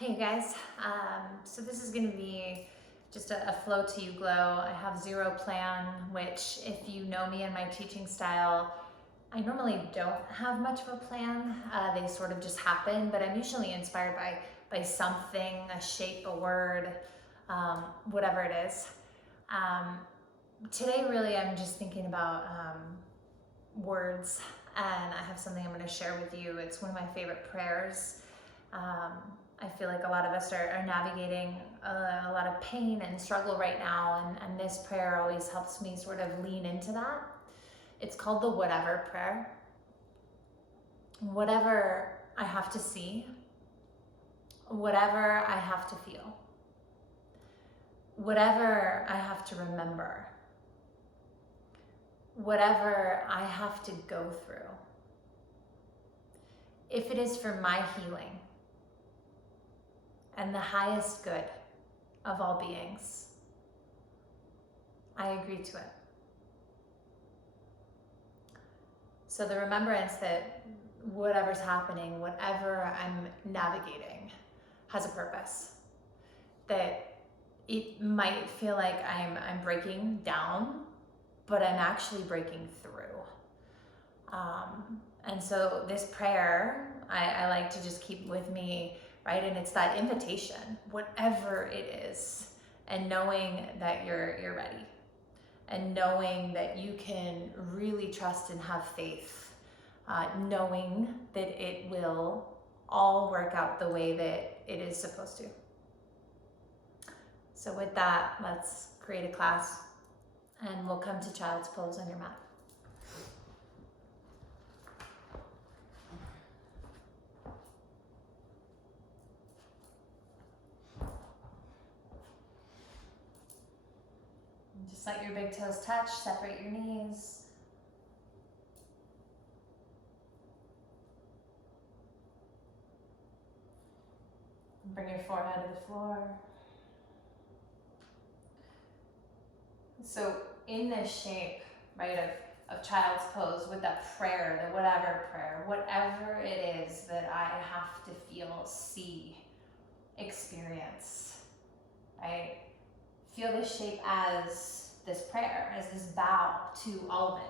Hey guys, so this is going to be just a flow to you glow. I have zero plan, which if you know me and my teaching style, I normally don't have much of a plan. They sort of just happen, but I'm usually inspired by something, a shape, a word, whatever it is. Today really I'm just thinking about words, and I have something I'm going to share with you. It's one of my favorite prayers. I feel like a lot of us are navigating a lot of pain and struggle right now, and this prayer always helps me sort of lean into that. It's called the whatever prayer. Whatever I have to see, whatever I have to feel, whatever I have to remember, whatever I have to go through, if it is for my healing and the highest good of all beings, I agree to it. So the remembrance that whatever's happening, whatever I'm navigating, has a purpose. That it might feel like I'm breaking down, but I'm actually breaking through. And so this prayer, I like to just keep with me, right? And it's that invitation, whatever it is, and knowing that you're ready, and knowing that you can really trust and have faith, knowing that it will all work out the way that it is supposed to. So with that, let's create a class, and we'll come to child's pose on your mat. Just let your big toes touch, separate your knees. Bring your forehead to the floor. So in this shape, right, of child's pose, with that prayer, the whatever it is that I have to feel, see, experience, right? Feel this shape as this prayer, as this bow to all of it.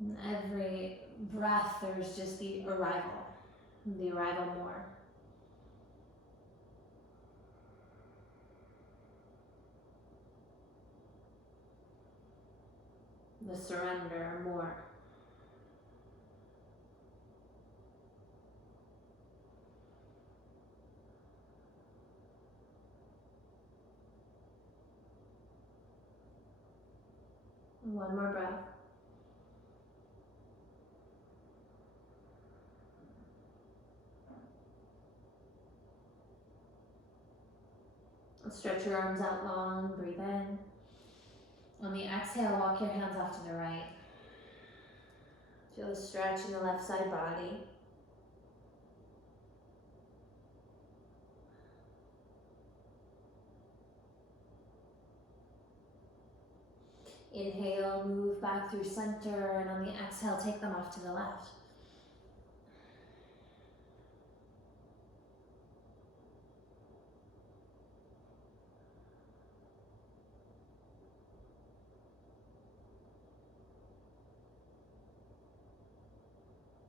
In every breath, there's just the arrival more. The surrender more. One more breath. Stretch your arms out long, breathe in. On the exhale, walk your hands off to the right. Feel a stretch in the left side body. Inhale, move back through center, and on the exhale, take them off to the left.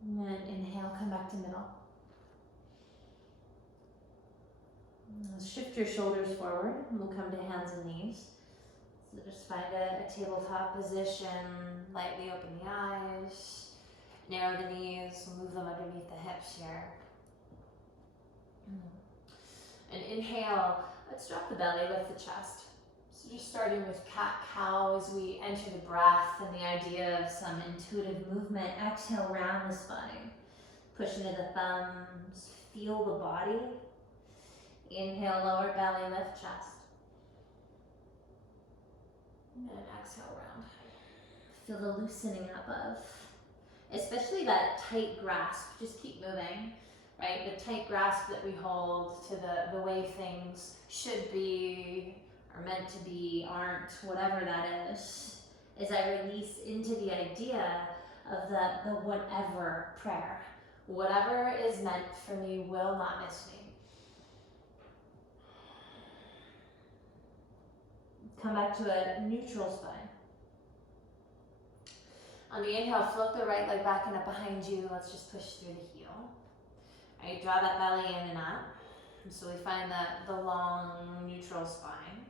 And then inhale, come back to middle. Shift your shoulders forward, and we'll come to hands and knees. So just find a tabletop position, lightly open the eyes, narrow the knees, move them underneath the hips here. And inhale, let's drop the belly, lift the chest. So just starting with cat-cow as we enter the breath and the idea of some intuitive movement. Exhale, round the spine. Push into the thumbs, feel the body. Inhale, lower belly, lift chest. And exhale, round. Feel the loosening above. Especially that tight grasp, just keep moving, right? The tight grasp that we hold to the way things should be, are meant to be, aren't, whatever that is. as I release into the idea of the whatever prayer. Whatever is meant for me will not miss me. Come back to a neutral spine. On the inhale, float the right leg back and up behind you. Let's just push through the heel. All right, draw that belly in and up. And so we find the long neutral spine.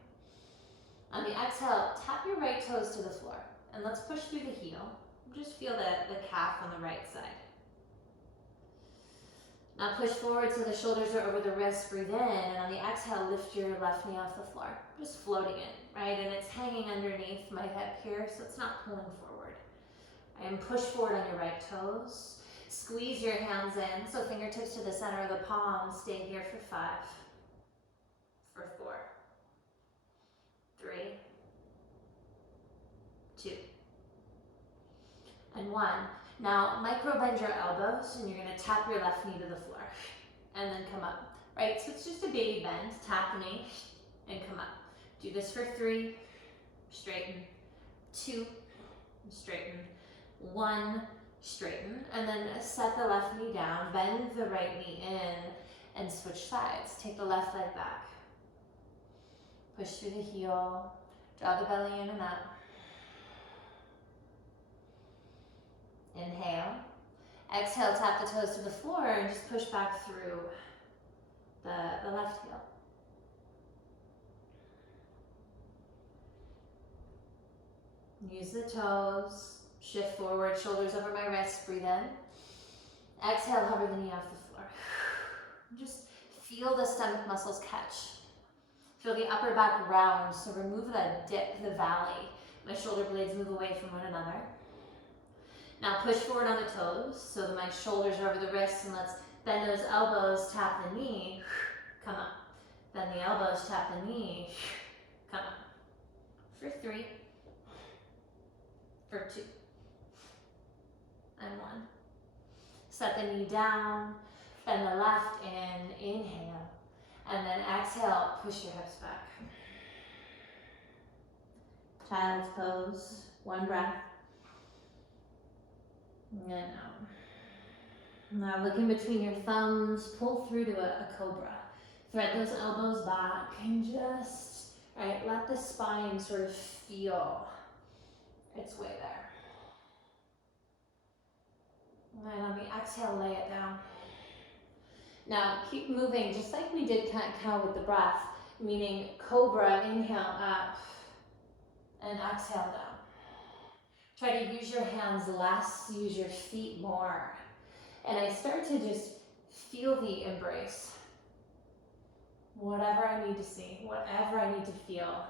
On the exhale, tap your right toes to the floor. And let's push through the heel. Just feel the calf on the right side. Now push forward so the shoulders are over the wrists. Breathe in. And on the exhale, lift your left knee off the floor. Just floating it, right? And it's hanging underneath my hip here, so it's not pulling forward. And push forward on your right toes. Squeeze your hands in, so fingertips to the center of the palms. Stay here for 5, for 4, 3, 2, and 1. Now, micro bend your elbows, and you're gonna tap your left knee to the floor, and then come up, right? So it's just a baby bend. Tap the knee, and come up. Do this for 3, straighten, 2, straighten, 1, straighten, and then set the left knee down, bend the right knee in, and switch sides. Take the left leg back. Push through the heel, draw the belly in and up. Inhale. Exhale, tap the toes to the floor and just push back through the left heel. Use the toes. Shift forward, shoulders over my wrists, breathe in. Exhale, hover the knee off the floor. Just feel the stomach muscles catch. Feel the upper back round, so remove the dip, the valley. My shoulder blades move away from one another. Now push forward on the toes, so that my shoulders are over the wrists, and let's bend those elbows, tap the knee, come up. Bend the elbows, tap the knee, come up. For 3, for 2. And 1. Set the knee down, bend the left in, inhale, and then exhale, push your hips back. Child's pose, 1 breath. And out. Now look in between your thumbs, pull through to a cobra. Thread those elbows back and just, right, let the spine sort of feel its way there. And on the exhale, lay it down. Now keep moving just like we did cat-cow with the breath, meaning cobra, inhale up and exhale down. Try to use your hands less, use your feet more. And I start to just feel the embrace. Whatever I need to see, whatever I need to feel.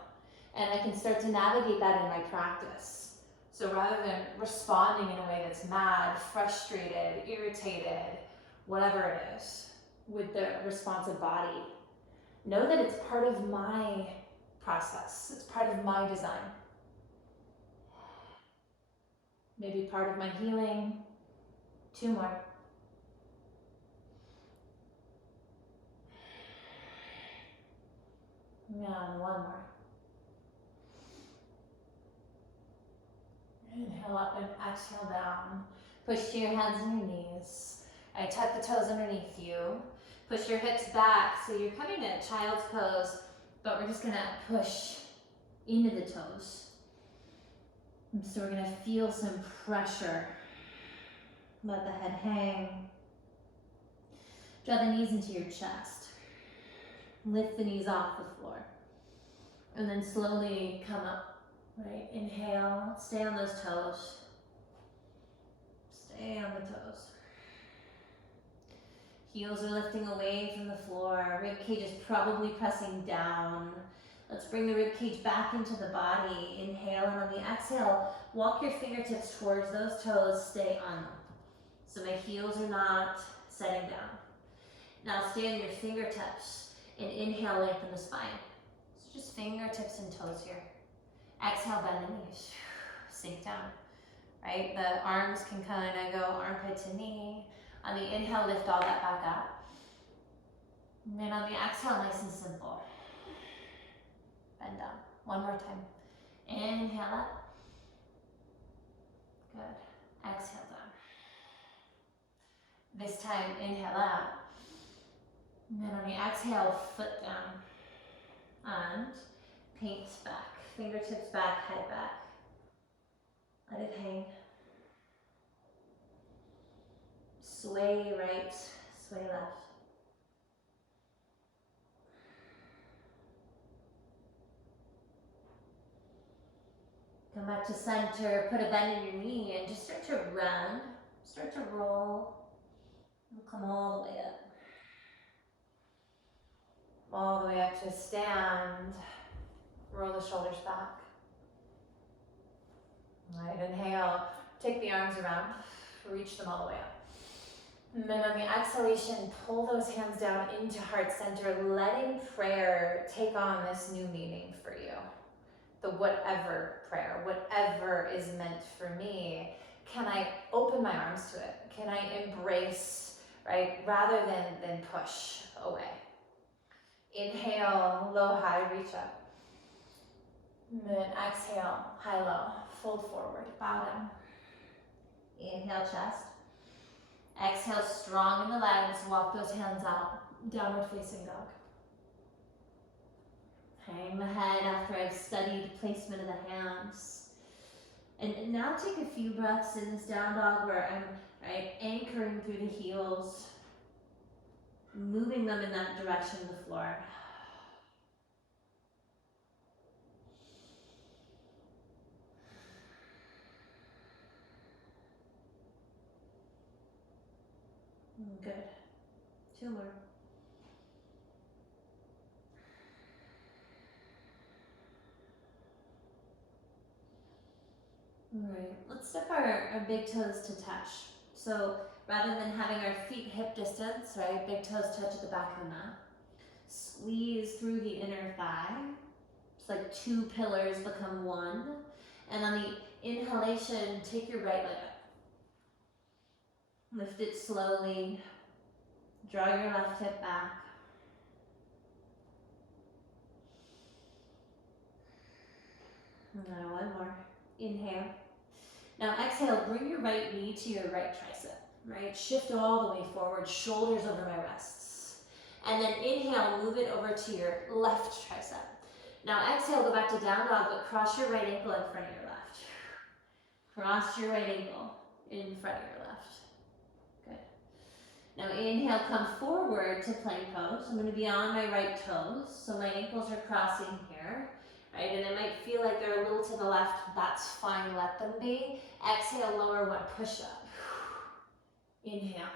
And I can start to navigate that in my practice. So rather than responding in a way that's mad, frustrated, irritated, whatever it is, with the responsive body, know that it's part of my process. It's part of my design. Maybe part of my healing. 2 more. Yeah, and 1 more. Inhale up and exhale down. Push to your hands and your knees. I tuck the toes underneath you. Push your hips back, so you're coming to child's pose, but we're just gonna push into the toes. And so we're gonna feel some pressure. Let the head hang. Draw the knees into your chest. Lift the knees off the floor. And then slowly come up. Right, inhale, stay on those toes. Stay on the toes. Heels are lifting away from the floor. Rib cage is probably pressing down. Let's bring the rib cage back into the body. Inhale, and on the exhale, walk your fingertips towards those toes. Stay on them. So my heels are not setting down. Now stay on your fingertips and inhale, lengthen the spine. So just fingertips and toes here. Exhale, bend the knees, sink down, right? The arms can kind of go armpit to knee. On the inhale, lift all that back up. And then on the exhale, nice and simple. Bend down. 1 more time. Inhale up. Good. Exhale down. This time, inhale out. And then on the exhale, foot down. And paint back. Fingertips back, head back. Let it hang. Sway right, sway left. Come back to center, put a bend in your knee and just start to round, start to roll. We'll come all the way up. All the way up to a stand. Roll the shoulders back. All right, inhale, take the arms around, reach them all the way up. And then on the exhalation, pull those hands down into heart center, letting prayer take on this new meaning for you. The whatever prayer, whatever is meant for me, can I open my arms to it? Can I embrace, right, rather than push away? Inhale, low, high, reach up. And then exhale, high, low, fold forward, bow down. Inhale, chest. Exhale, strong in the legs, walk those hands out, downward facing dog. Hang the head after I've studied placement of the hands. And now take a few breaths in this down dog where I'm anchoring through the heels, moving them in that direction of the floor. Good. 2 more. All right, let's step our big toes to touch. So rather than having our feet hip distance, right, big toes touch at the back of the mat. Squeeze through the inner thigh. It's like 2 pillars become 1. And on the inhalation, take your right leg up. Lift it slowly. Draw your left hip back. Now 1 more. Inhale. Now exhale, bring your right knee to your right tricep, right? Shift all the way forward, shoulders over my wrists. And then inhale, move it over to your left tricep. Now exhale, go back to down dog, but cross your right ankle in front of your left. Cross your right ankle in front of your left. Good. Now inhale, come forward to plank pose. I'm gonna be on my right toes, so my ankles are crossing here. Right, and it might feel like they're a little to the left, that's fine, let them be. Exhale, lower 1, push up. Inhale,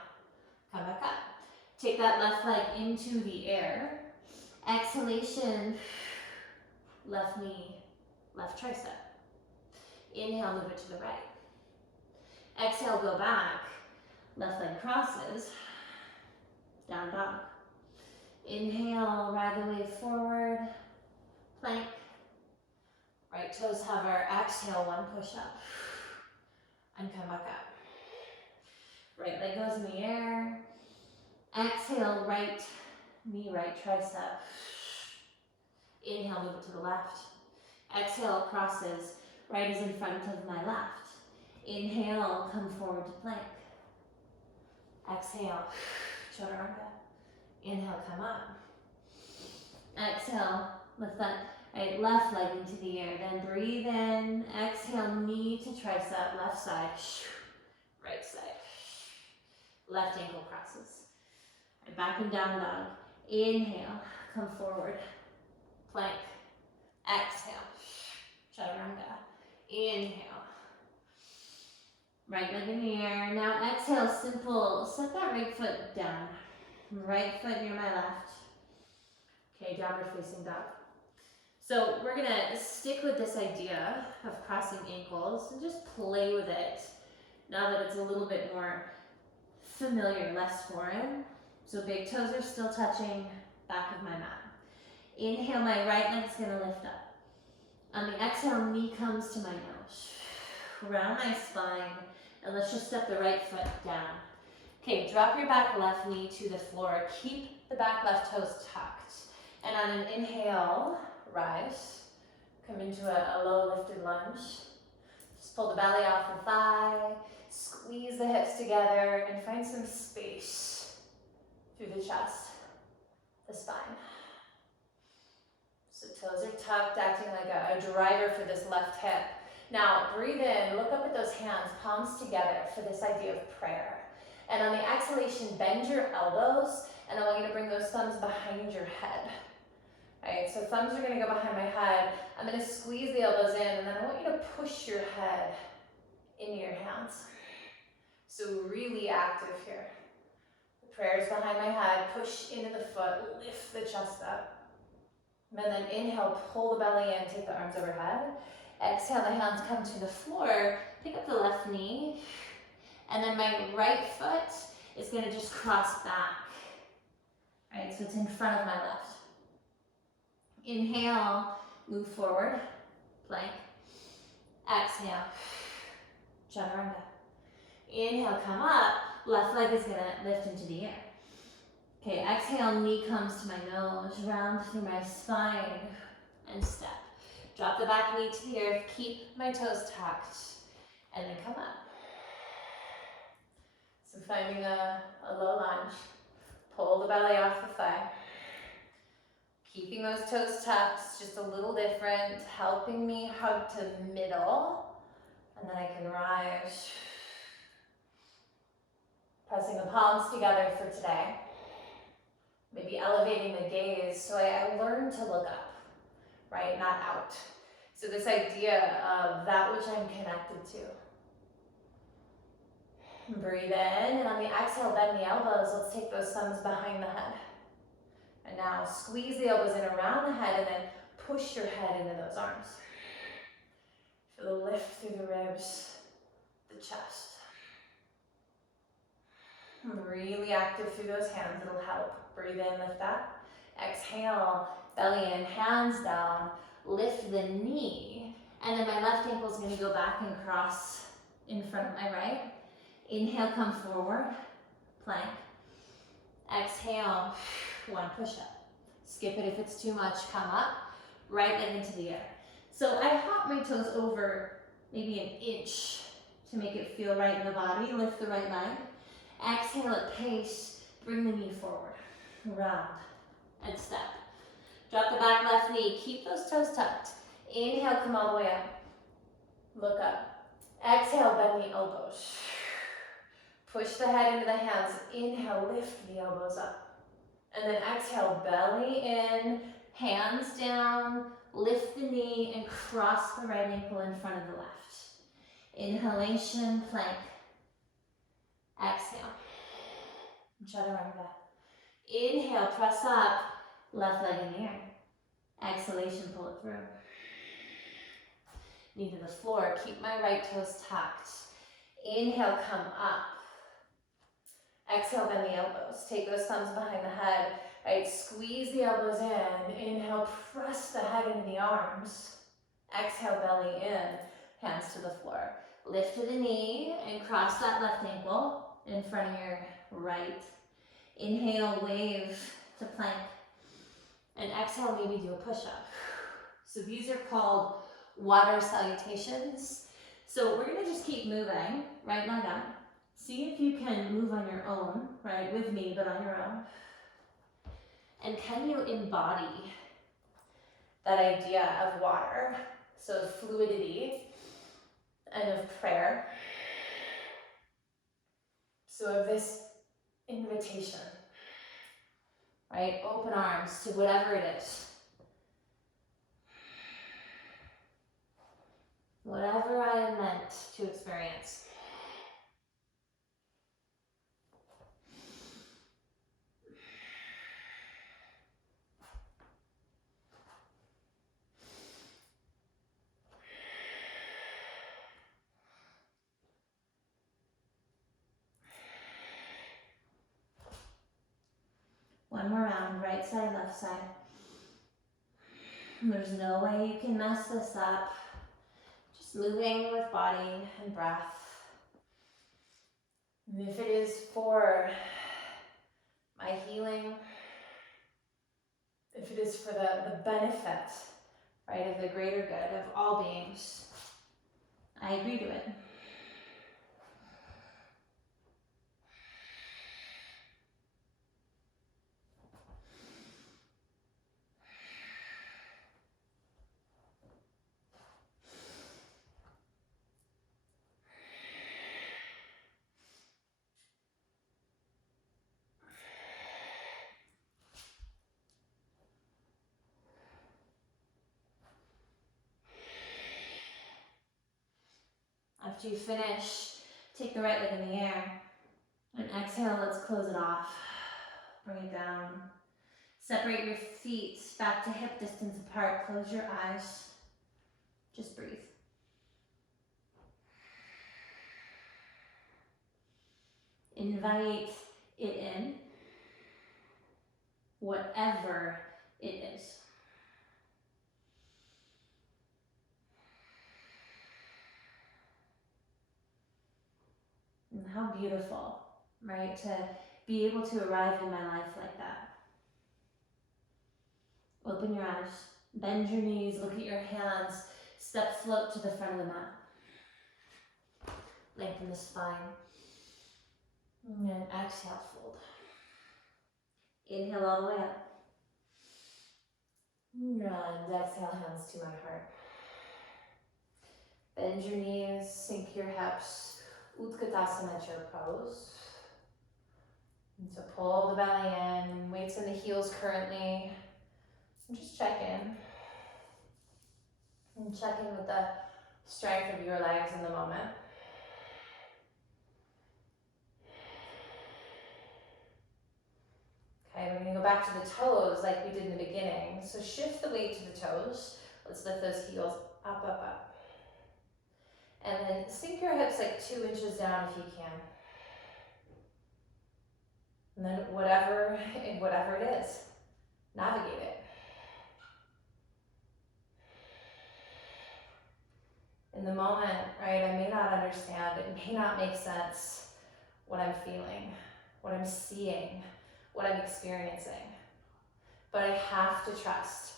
come back up. Take that left leg into the air. Exhalation, left knee, left tricep. Inhale, move it to the right. Exhale, go back. Left leg crosses, down dog. Inhale, ride the wave forward, plank. Right toes hover, exhale, 1 push up, and come back up. Right leg goes in the air. Exhale, right knee, right tricep. Inhale, move it to the left. Exhale, crosses, right is in front of my left. Inhale, come forward to plank. Exhale, chaturanga. Inhale, come up. Exhale, lift that right left leg into the air. Then breathe in. Exhale, knee to tricep, left side, right side. Left ankle crosses. Right, back and down dog. Inhale, come forward, plank. Exhale, chaturanga. Inhale. Right leg in the air. Now exhale, simple. Set that right foot down. Right foot near my left. Okay, downward facing dog. So we're gonna stick with this idea of crossing ankles and just play with it now that it's a little bit more familiar, less foreign. So big toes are still touching back of my mat. Inhale, my right leg's gonna lift up. On the exhale, knee comes to my nose. Round my spine, and let's just step the right foot down. Okay, drop your back left knee to the floor. Keep the back left toes tucked. And on an inhale, rise. Come into a low lifted lunge. Just pull the belly off the thigh, squeeze the hips together, and find some space through the chest, the spine. So toes are tucked, acting like a driver for this left hip. Now breathe in, look up at those hands, palms together for this idea of prayer. And on the exhalation, bend your elbows, and I want you to bring those thumbs behind your head. Right, so thumbs are gonna go behind my head. I'm gonna squeeze the elbows in, and then I want you to push your head into your hands. So really active here. The prayer is behind my head, push into the foot, lift the chest up. And then inhale, pull the belly in, take the arms overhead. Exhale, the hands come to the floor, pick up the left knee, and then my right foot is gonna just cross back. Right, so it's in front of my left. Inhale, move forward, plank. Exhale, chaturanga. Inhale, come up, left leg is gonna lift into the air. Okay, exhale, knee comes to my nose, round through my spine, and step. Drop the back knee to the earth, keep my toes tucked, and then come up. So finding a low lunge, pull the belly off the thigh. Keeping those toes tucked, it's just a little different, helping me hug to middle, and then I can rise. Pressing the palms together for today. Maybe elevating the gaze, so I learn to look up, right, not out. So this idea of that which I'm connected to. Breathe in, and on the exhale, bend the elbows. Let's take those thumbs behind the head. And now squeeze the elbows in around the head, and then push your head into those arms. Feel the lift through the ribs, the chest. Really active through those hands, it'll help. Breathe in, lift that. Exhale, belly in, hands down, lift the knee, and then my left ankle is gonna go back and cross in front of my right. Inhale, come forward, plank. Exhale, one push-up. Skip it if it's too much, come up, right leg into the air. So I hop my toes over maybe an inch to make it feel right in the body. Lift the right leg. Exhale at pace, bring the knee forward, round, and step. Drop the back left knee, keep those toes tucked. Inhale, come all the way up. Look up. Exhale, bend the elbows. Push the head into the hands. Inhale, lift the elbows up. And then exhale, belly in, hands down, lift the knee, and cross the right ankle in front of the left. Inhalation, plank. Exhale, chaturanga. Inhale, press up, left leg in the air. Exhalation, pull it through. Knee to the floor, keep my right toes tucked. Inhale, come up. Exhale, bend the elbows. Take those thumbs behind the head, right? Squeeze the elbows in. Inhale, press the head into the arms. Exhale, belly in, hands to the floor. Lift to the knee and cross that left ankle in front of your right. Inhale, wave to plank. And exhale, maybe do a push-up. So these are called water salutations. So we're gonna just keep moving, right leg up. See if you can move on your own, right, with me, but on your own. And can you embody that idea of water? So of fluidity and of prayer. So of this invitation, right? Open arms to whatever it is. Whatever I am meant to experience. One more round, right side, left side. There's no way you can mess this up. Just moving with body and breath. And if it is for my healing, if it is for the benefit, right, of the greater good of all beings, I agree to it. After you finish, take the right leg in the air. And exhale, let's close it off. Bring it down. Separate your feet back to hip distance apart. Close your eyes. Just breathe. Invite it in, whatever it is. And how beautiful, right, to be able to arrive in my life like that. Open your eyes, bend your knees, look at your hands, step float to the front of the mat. Lengthen the spine. And then exhale, fold. Inhale all the way up. And exhale, hands to my heart. Bend your knees, sink your hips. Utkatasana chair pose. And so pull the belly in, weights in the heels currently. And just check in. And check in with the strength of your legs in the moment. Okay, we're gonna go back to the toes like we did in the beginning. So shift the weight to the toes. Let's lift those heels up, up, up. And then sink your hips like 2 inches down if you can. And then whatever it is, navigate it. In the moment, right, I may not understand, it may not make sense what I'm feeling, what I'm seeing, what I'm experiencing. But I have to trust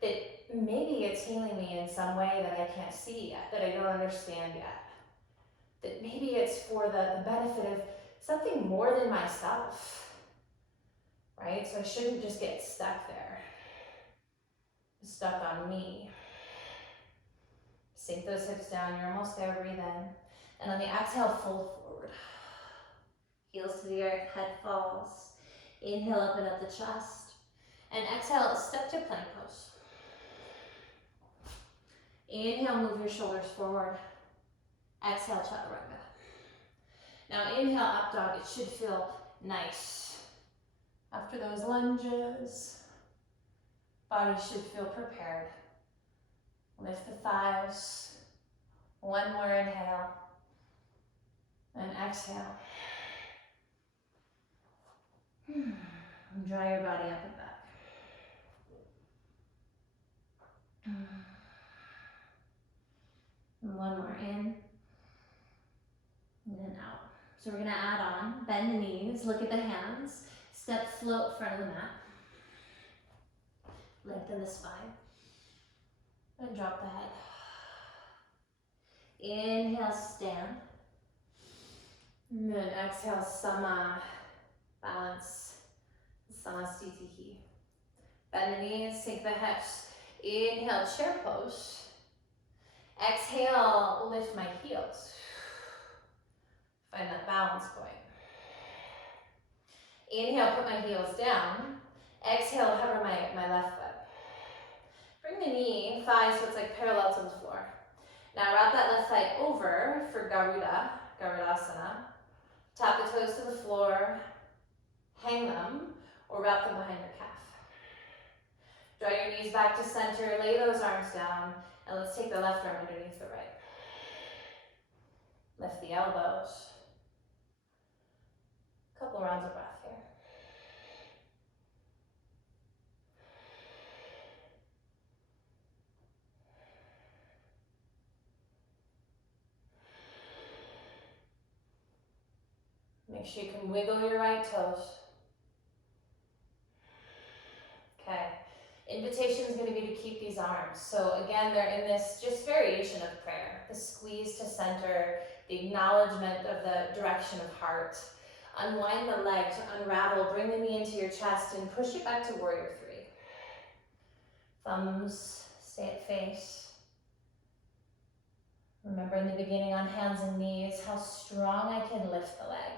that maybe it's healing me in some way that I can't see yet, that I don't understand yet. That maybe it's for the benefit of something more than myself, right? So I shouldn't just get stuck there, stuck on me. Sink those hips down, you're almost there, breathe in. And on the exhale, fold forward. Heels to the earth, head falls. Inhale, open up the chest. And exhale, step to plank pose. Inhale, move your shoulders forward. Exhale, chaturanga. Now inhale, up dog. It should feel nice. After those lunges, body should feel prepared. Lift the thighs. One more inhale. And exhale. And draw your body up and back. And one more in. And then out. So we're gonna add on, bend the knees, look at the hands, step float front of the mat. Lengthen the spine. And drop the head. Inhale, stand. And then exhale, sama, balance, samasthiti. Bend the knees, sink the hips. Inhale, chair pose. Exhale, lift my heels. Find that balance point. Inhale, put my heels down. Exhale, hover my left foot. Bring the knee, thigh, so it's like parallel to the floor. Now wrap that left thigh over for Garudasana. Tap the toes to the floor, hang them, or wrap them behind your calf. Draw your knees back to center, lay those arms down, and let's take the left arm underneath the right. Lift the elbows. Couple rounds of breath here. Make sure you can wiggle your right toes. Okay. Invitation is going to be to keep these arms. So again, they're in this just variation of prayer. The squeeze to center, the acknowledgement of the direction of heart. Unwind the leg to unravel, bring the knee into your chest and push it back to warrior three. Thumbs stay at face. Remember in the beginning on hands and knees, how strong I can lift the leg.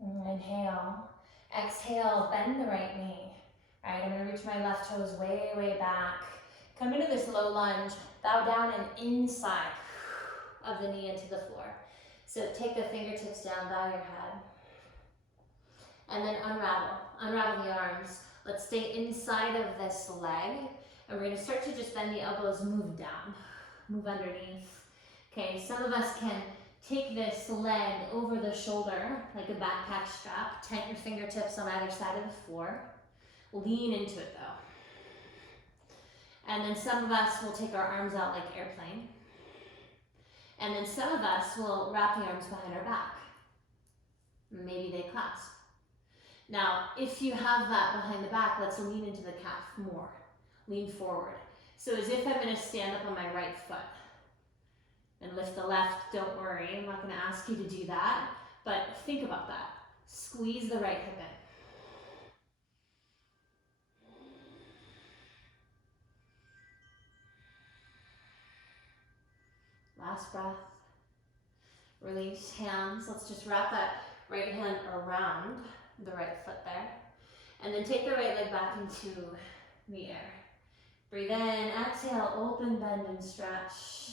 Inhale. Exhale, bend the right knee. All right, I'm gonna reach my left toes way, way back. Come into this low lunge, bow down and inside of the knee into the floor. So take the fingertips down, bow your head. And then unravel the arms. Let's stay inside of this leg. And we're gonna start to just bend the elbows, move down, move underneath. Okay, some of us can take this leg over the shoulder like a backpack strap. Tent your fingertips on either side of the floor. Lean into it though. And then some of us will take our arms out like airplane. And then some of us will wrap the arms behind our back. Maybe they clasp. Now, if you have that behind the back, let's lean into the calf more. Lean forward. So as if I'm gonna stand up on my right foot. And lift the left, don't worry, I'm not gonna ask you to do that, but think about that. Squeeze the right hip in. Last breath. Release hands. Let's just wrap that right hand around the right foot there. And then take the right leg back into the air. Breathe in, exhale, open, bend, and stretch.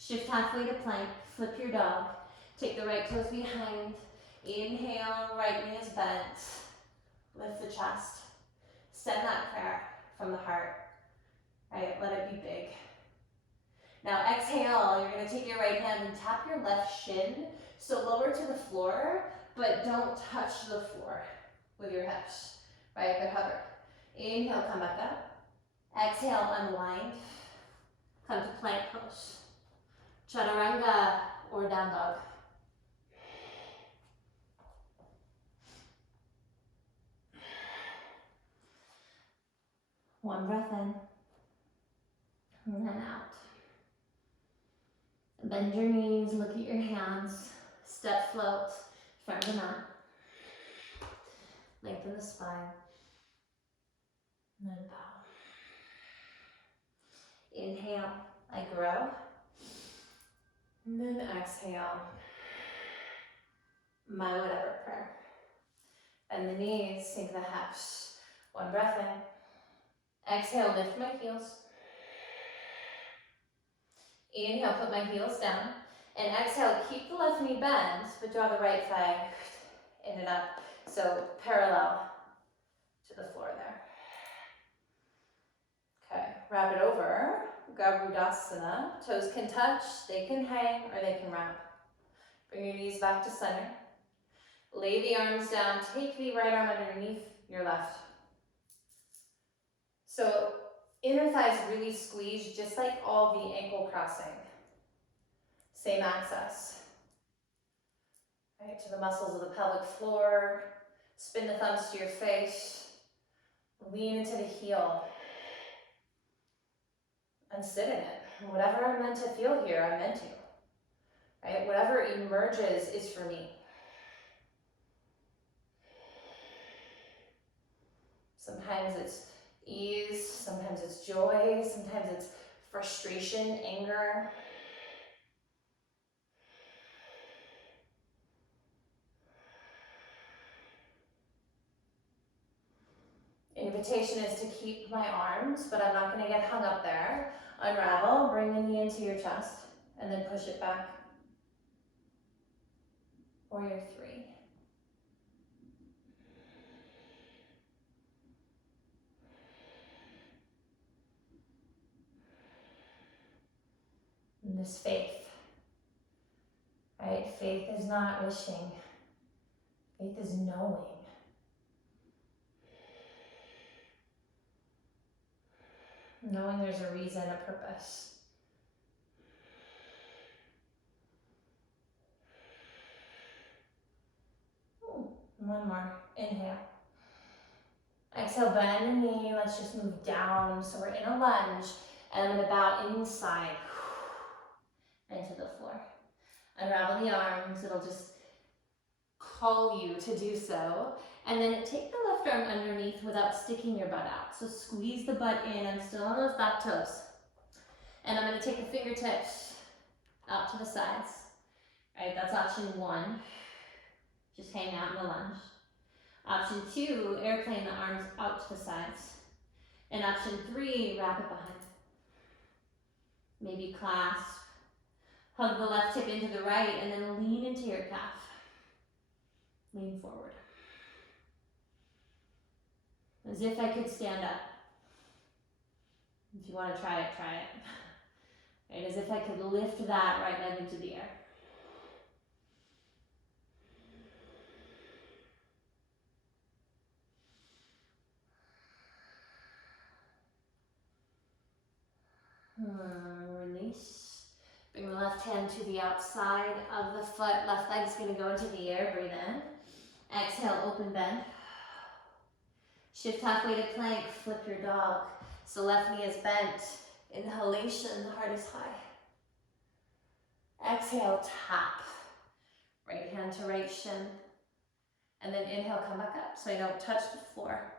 Shift halfway to plank, flip your dog. Take the right toes behind. Inhale, right knee is bent. Lift the chest. Send that prayer from the heart. Right, let it be big. Now exhale, you're gonna take your right hand and tap your left shin. So lower to the floor, but don't touch the floor with your hips. Right, but hover. Inhale, come back up. Exhale, unwind. Come to plank pose. Chaturanga or down dog. One breath in, and then out. Bend your knees, look at your hands, step float, front of the mat. Lengthen the spine, and then bow. Inhale, I grow. And then exhale, my whatever prayer. Bend the knees, sink the hips. One breath in. Exhale, lift my heels. Inhale, put my heels down. And exhale, keep the left knee bent, but draw the right thigh in and up. So parallel to the floor there. Okay, wrap it over. Garudasana. Toes can touch, they can hang, or they can wrap. Bring your knees back to center. Lay the arms down. Take the right arm underneath your left. So inner thighs really squeeze, just like all the ankle crossing. Same access. Right, to the muscles of the pelvic floor. Spin the thumbs to your face. Lean into the heel. And sit in it. Whatever I'm meant to feel here, I'm meant to. Right? Whatever emerges is for me. Sometimes it's ease, sometimes it's joy, sometimes it's frustration, anger. Invitation is to keep my arms, but I'm not going to get hung up there. Unravel, bring the knee into your chest, and then push it back. Warrior three. And this faith, right? Faith is not wishing. Faith is knowing. Knowing there's a reason, a purpose. One more. Inhale. Exhale, bend the knee. Let's just move down. So we're in a lunge. And I'm going to bow inside into the floor. Unravel the arms. It'll just call you to do so. And then take the left arm underneath without sticking your butt out. So squeeze the butt in. I'm still on those back toes. And I'm going to take the fingertips out to the sides. All right, that's option one. Just hang out in the lunge. Option two, airplane the arms out to the sides. And option three, wrap it behind. Maybe clasp. Hug the left hip into the right and then lean into your calf. Lean forward. As if I could stand up. If you want to try it, try it. Right, as if I could lift that right leg into the air. Release. Bring the left hand to the outside of the foot. Left leg is going to go into the air. Breathe in. Exhale, open bend. Shift halfway to plank. Flip your dog. So left knee is bent. Inhalation, the heart is high. Exhale, tap. Right hand to right shin. And then inhale, come back up. So I don't touch the floor.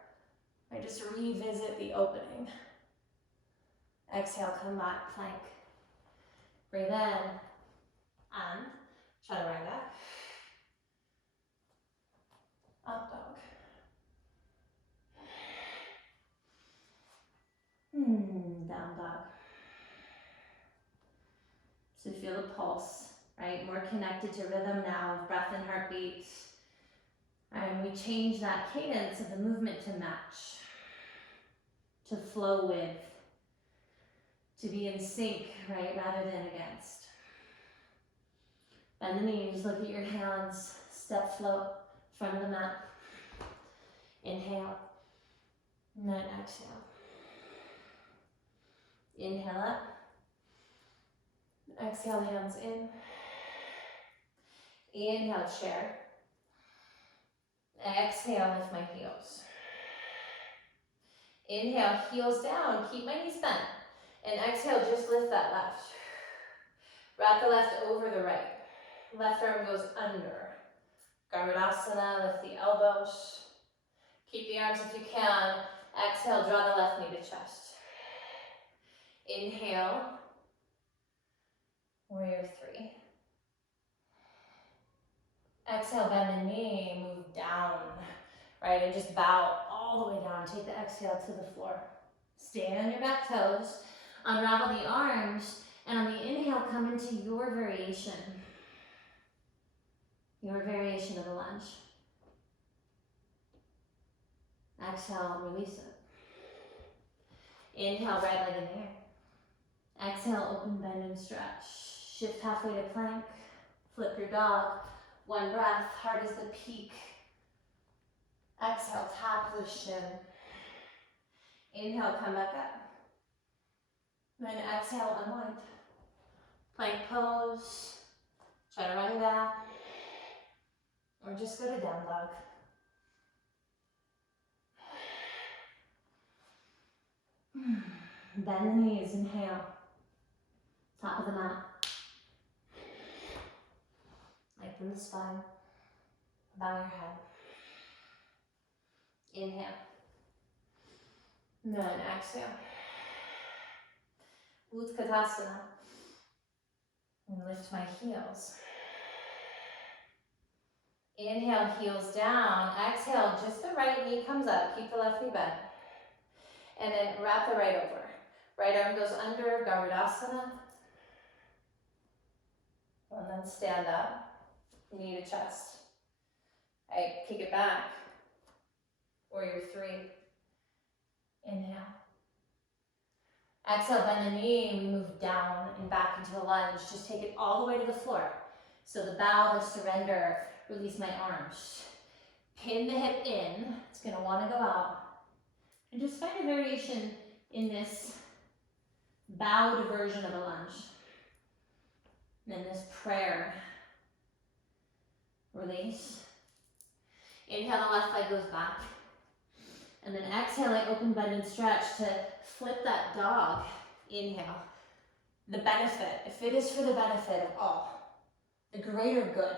I just revisit the opening. Exhale, come back, plank. Breathe in, and chaturanga. Up dog. Down dog. So feel the pulse, right? More connected to rhythm now of breath and heartbeat. And we change that cadence of the movement to match, to flow with, to be in sync, right, rather than against. Bend the knees, look at your hands, step float, front of the mat. Inhale, and then exhale. Inhale up. Exhale, hands in. Inhale, chair. Exhale, lift my heels. Inhale, heels down, keep my knees bent. And exhale, just lift that left. Wrap the left over the right. Left arm goes under. Garudasana, lift the elbows. Keep the arms if you can. Exhale, draw the left knee to chest. Inhale, warrior three. Exhale, bend the knee, move down, right? And just bow all the way down. Take the exhale to the floor. Stay on your back toes. Unravel the arms, and on the inhale, come into your variation. Your variation of the lunge. Exhale, release it. Inhale, right leg in the air. Exhale, open, bend, and stretch. Shift halfway to plank. Flip your dog. One breath, heart is the peak. Exhale, tap the shin. Inhale, come back up. Then exhale, unwind. Plank pose, chaturanga, or just go to down dog. Bend the knees, inhale. Top of the mat. Lengthen the spine. Bow your head. Inhale. And then exhale. Utkatasana. And lift my heels. Inhale, heels down. Exhale, just the right knee comes up. Keep the left knee bent. And then wrap the right over. Right arm goes under, Garudasana. And then stand up, knee to chest. Right, kick it back. Warrior three. Inhale. Exhale, bend the knee, we move down and back into the lunge. Just take it all the way to the floor. So the bow, the surrender, release my arms. Pin the hip in, it's gonna wanna go out. And just find a variation in this bowed version of a lunge. And this prayer, release. Inhale, the left leg goes back. And then exhale, I open, bend, and stretch to flip that dog. Inhale. The benefit, if it is for the benefit of all, the greater good.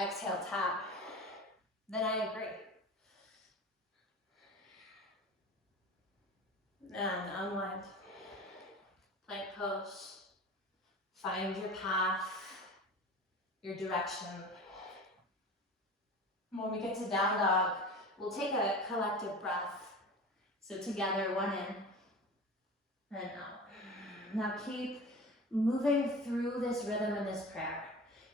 Exhale, tap. Then I agree. And unwind. Plank pose. Find your path, your direction. When we get to down dog, we'll take a collective breath. So together, one in and out. Now keep moving through this rhythm and this prayer.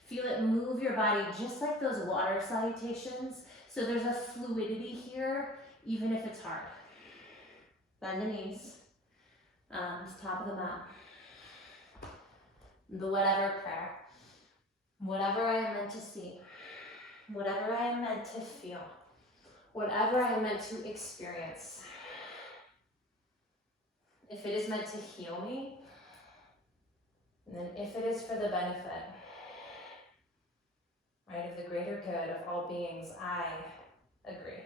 Feel it move your body just like those water salutations. So there's a fluidity here, even if it's hard. Bend the knees. Top of the mat. The whatever prayer. Whatever I am meant to see. Whatever I am meant to feel. Whatever I am meant to experience. If it is meant to heal me, and then if it is for the benefit, right, of the greater good of all beings, I agree.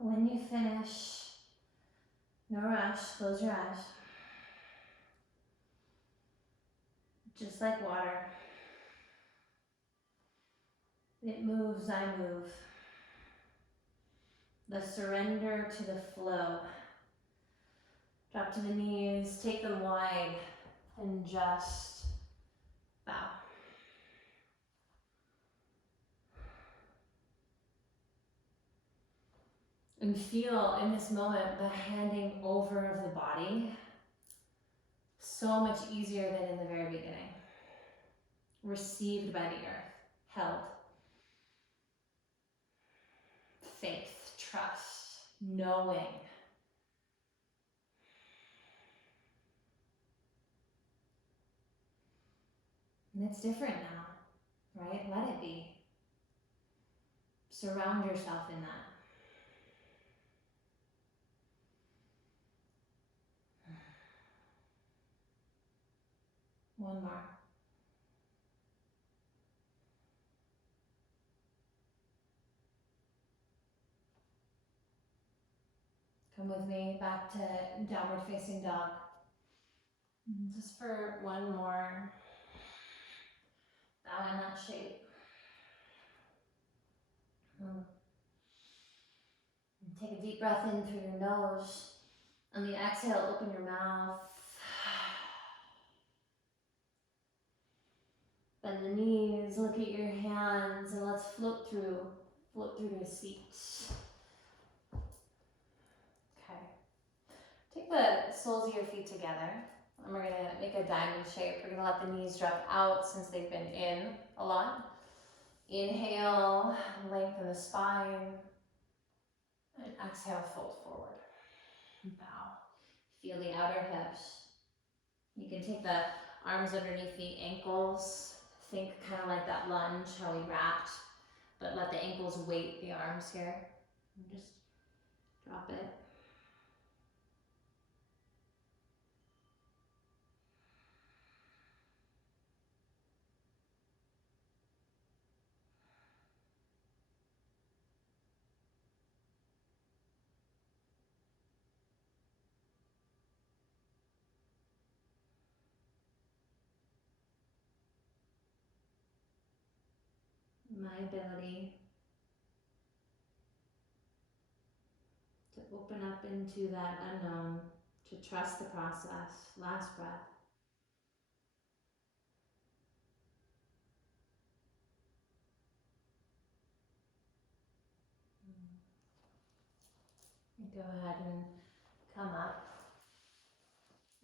When you finish, no rush, close your eyes. Just like water. It moves, I move. The surrender to the flow. Drop to the knees, take them wide, and just bow. And feel in this moment the handing over of the body so much easier than in the very beginning. Received by the earth, held. Faith, trust, knowing. And it's different now, right? Let it be. Surround yourself in that. One more. Come with me back to downward facing dog. Just for one more. Bow in that shape. Take a deep breath in through your nose. On the exhale, open your mouth. Bend the knees, look at your hands, and let's float through the seat. Okay. Take the soles of your feet together, and we're gonna make a diamond shape. We're gonna let the knees drop out since they've been in a lot. Inhale, lengthen the spine, and exhale, fold forward. Bow. Feel the outer hips. You can take the arms underneath the ankles. Think kind of like that lunge, how we wrapped, but let the ankles weight the arms here. And just drop it. My ability to open up into that unknown, to trust the process. Last breath. Go ahead and come up.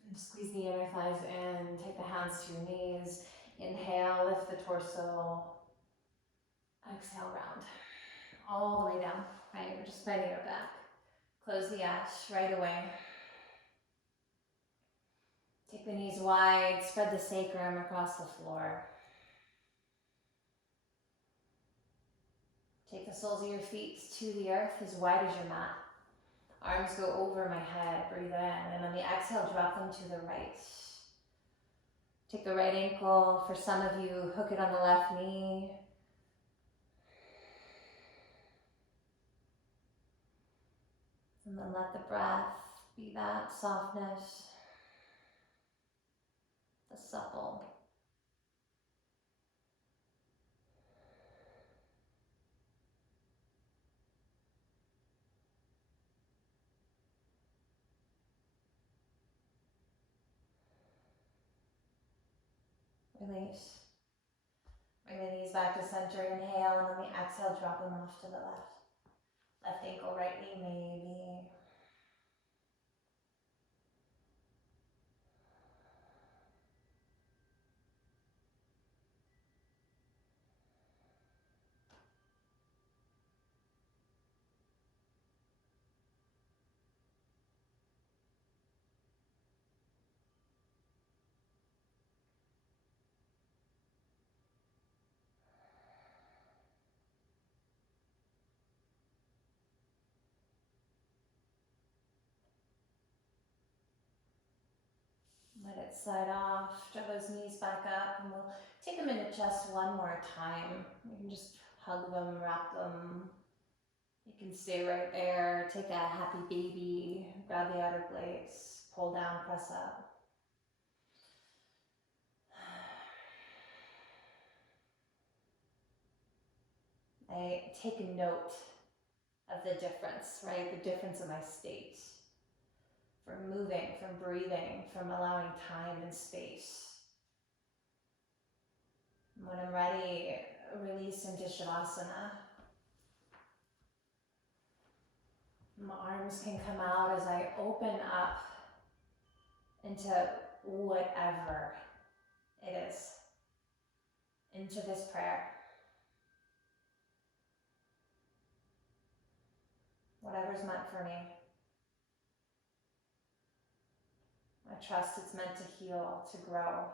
And squeeze the inner thighs in. Take the hands to your knees. Inhale, lift the torso. Exhale, round. All the way down. Right, we're just bending our back. Close the ash right away. Take the knees wide, spread the sacrum across the floor. Take the soles of your feet to the earth as wide as your mat. Arms go over my head, breathe in, and on the exhale, drop them to the right. Take the right ankle, for some of you, hook it on the left knee. And then let the breath be that softness, the supple. Release. Bring the knees back to center, inhale, and on the exhale, drop them off to the left. Left ankle, right knee, maybe. Let it slide off, draw those knees back up, and we'll take them into chest one more time. You can just hug them, wrap them. You can stay right there, take a happy baby, grab the outer blades, pull down, press up. I take a note of the difference, right? The difference in my state. From moving, from breathing, from allowing time and space. When I'm ready, release into Shavasana. My arms can come out as I open up into whatever it is, into this prayer. Whatever's meant for me. I trust it's meant to heal, to grow.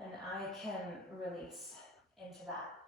And I can release into that.